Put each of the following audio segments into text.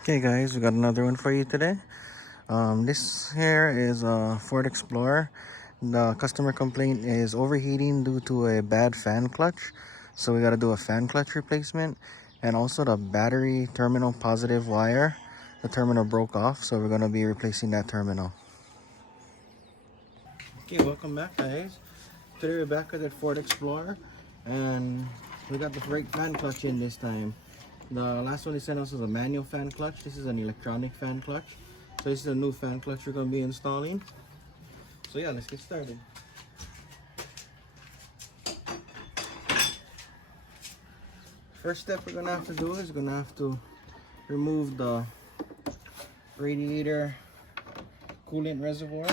Okay guys, we got another one for you today. This here is a Ford Explorer. The customer complaint is overheating due to a bad fan clutch. So we got to do a fan clutch replacement. And also the battery terminal positive wire. The terminal broke off, so we're going to be replacing that terminal. Okay, welcome back guys. Today we're back with the Ford Explorer. And we got the right fan clutch in this time. The last one they sent us was a manual fan clutch. This is an electronic fan clutch. So this is a new fan clutch we're going to be installing. So yeah, let's get started. First step we're going to have to do is we're going to have to remove the radiator coolant reservoir.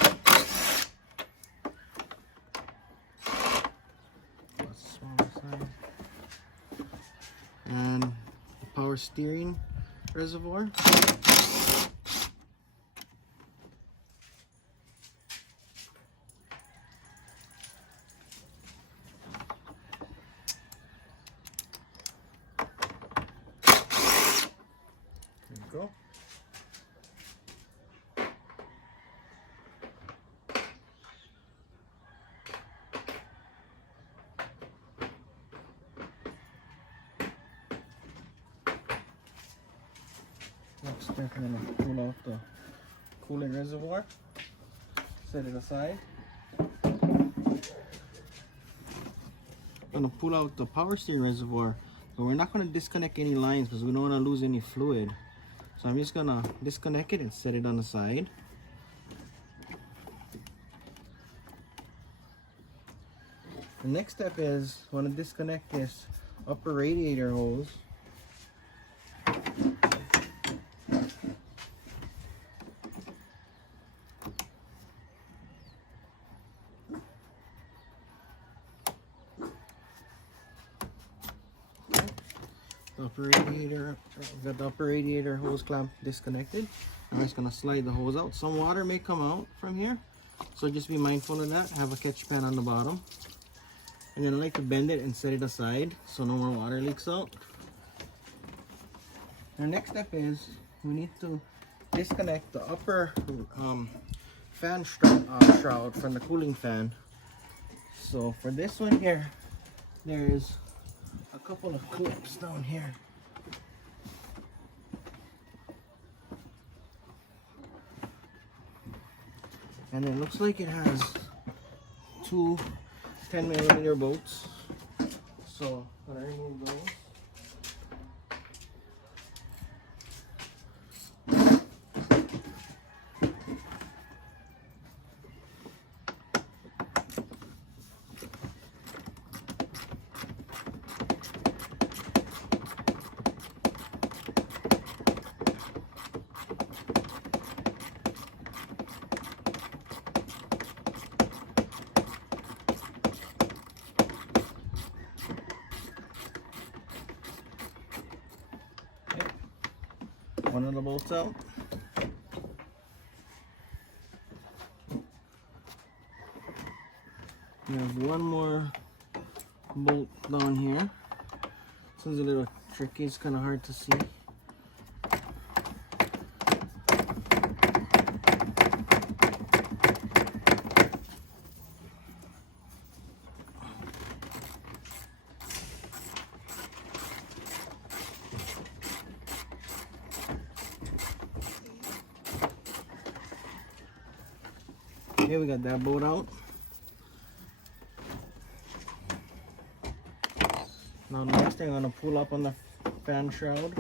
And the power steering reservoir. There you go. Next step, I'm going to pull out the coolant reservoir, set it aside. I'm going to pull out the power steering reservoir, but we're not going to disconnect any lines because we don't want to lose any fluid. So I'm just going to disconnect it and set it on the side. The next step is I want to disconnect this upper radiator hose. Got the upper radiator hose clamp disconnected. I'm just gonna slide the hose out. Some water may come out from here, so just be mindful of that. Have a catch pan on the bottom, and then I like to bend it and set it aside so no more water leaks out. The next step is we need to disconnect the upper fan shroud from the cooling fan. So for this one here, there's a couple of clips down here. And it looks like it has two 10mm bolts. So I'm gonna remove those. One of the bolts out. There's one more bolt down here. This one's a little tricky, it's kind of hard to see. Okay, we got that bolt out. Now the next thing I'm gonna pull up on the fan shroud.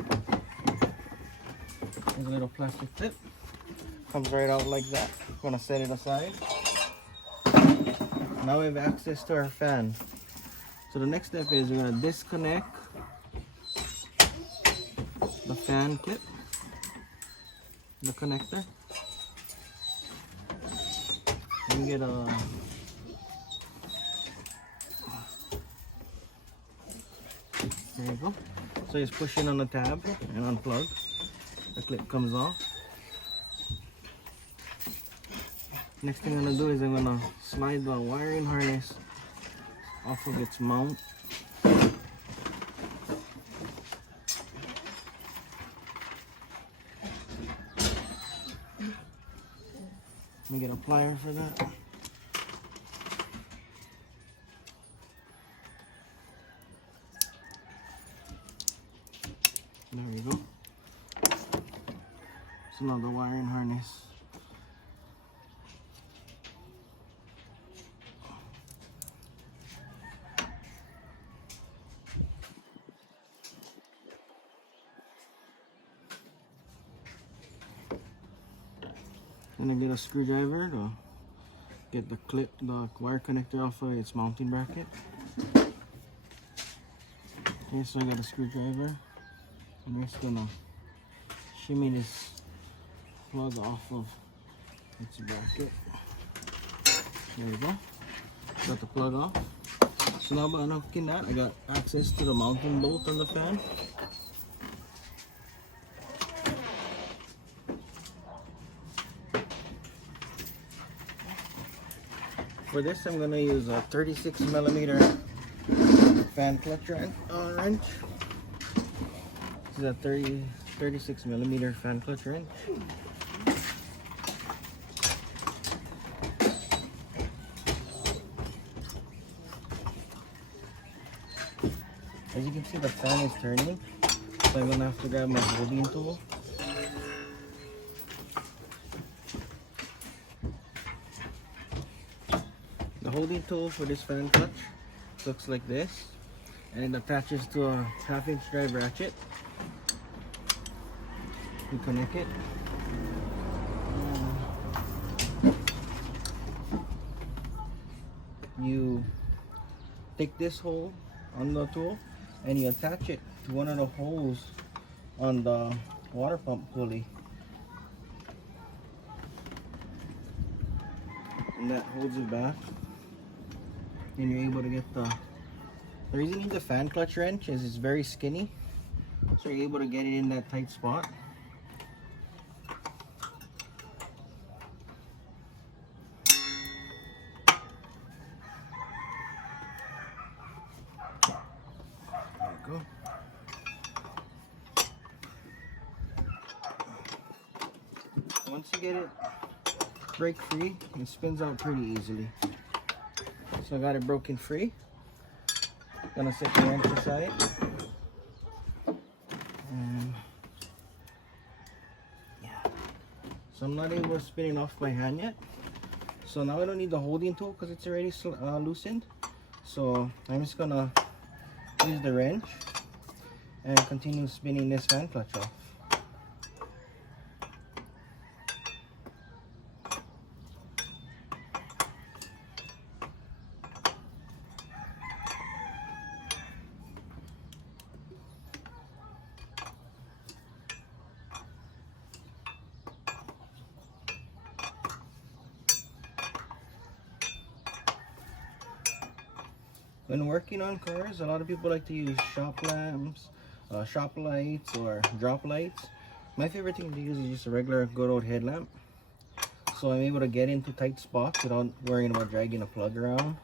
There's a little plastic clip. Comes right out like that. I'm gonna set it aside. Now we have access to our fan. So the next step is we're gonna disconnect the fan clip, the connector. And get a there you go. So just push in on the tab and unplug. The clip comes off. Next thing I'm gonna do is I'm gonna slide the wiring harness off of its mount. Let me get a plier for that. There we go. It's another wiring harness. Then I get a screwdriver to get the wire connector off of its mounting bracket. Okay, so I got a screwdriver. I'm just gonna shimmy this plug off of its bracket. There we go. Got the plug off. So now by unhooking that, I got access to the mounting bolt on the fan. For this, I'm gonna use a 36mm fan clutch wrench. This is a 36mm fan clutch wrench. As you can see, the fan is turning, so I'm gonna have to grab my holding tool. The holding tool for this fan clutch looks like this, and it attaches to a 1/2-inch drive ratchet. You connect it. You take this hole on the tool and you attach it to one of the holes on the water pump pulley. And that holds it back. And you're able to get the reason you need the fan clutch wrench is it's very skinny. So you're able to get it in that tight spot. There we go. Once you get it break free, it spins out pretty easily. So I got it broken free. Gonna set the wrench aside. And yeah. So I'm not able to spin it off by hand yet. So now I don't need the holding tool because it's already loosened. So I'm just gonna use the wrench and continue spinning this fan clutch off. When working on cars, a lot of people like to use shop lamps, shop lights, or drop lights. My favorite thing to use is just a regular good old headlamp. So I'm able to get into tight spots without worrying about dragging a plug around.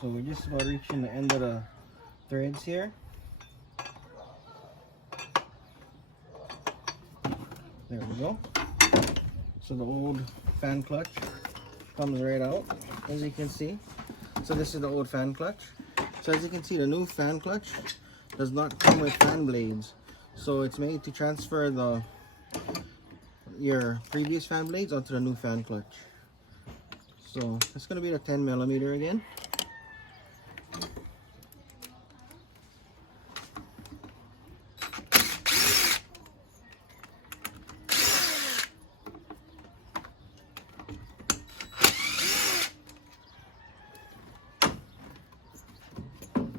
So we're just about reaching the end of the threads here. There we go. So the old fan clutch comes right out, as you can see. So this is the old fan clutch. So as you can see, the new fan clutch does not come with fan blades. So it's made to transfer your previous fan blades onto the new fan clutch. So it's going to be the 10mm again.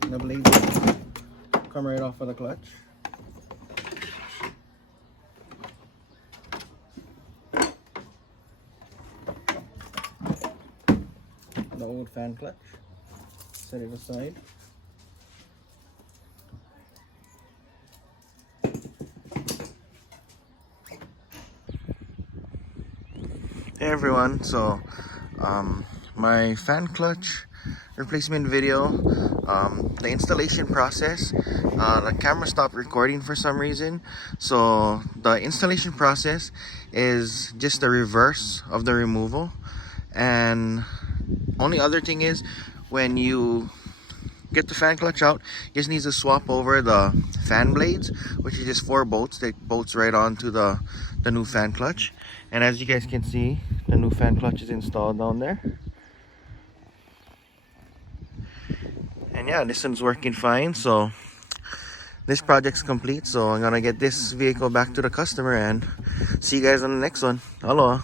The blades come right off of the clutch. The old fan clutch. Set it aside. Hey everyone, so my fan clutch replacement video. The installation process, the camera stopped recording for some reason, so the installation process is just the reverse of the removal. And only other thing is, when you get the fan clutch out, you just need to swap over the fan blades, which is just 4 bolts that bolts right onto the new fan clutch. And as you guys can see, the new fan clutch is installed down there. And yeah, this one's working fine. So this project's complete, so I'm gonna get this vehicle back to the customer and see you guys on the next one. Aloha.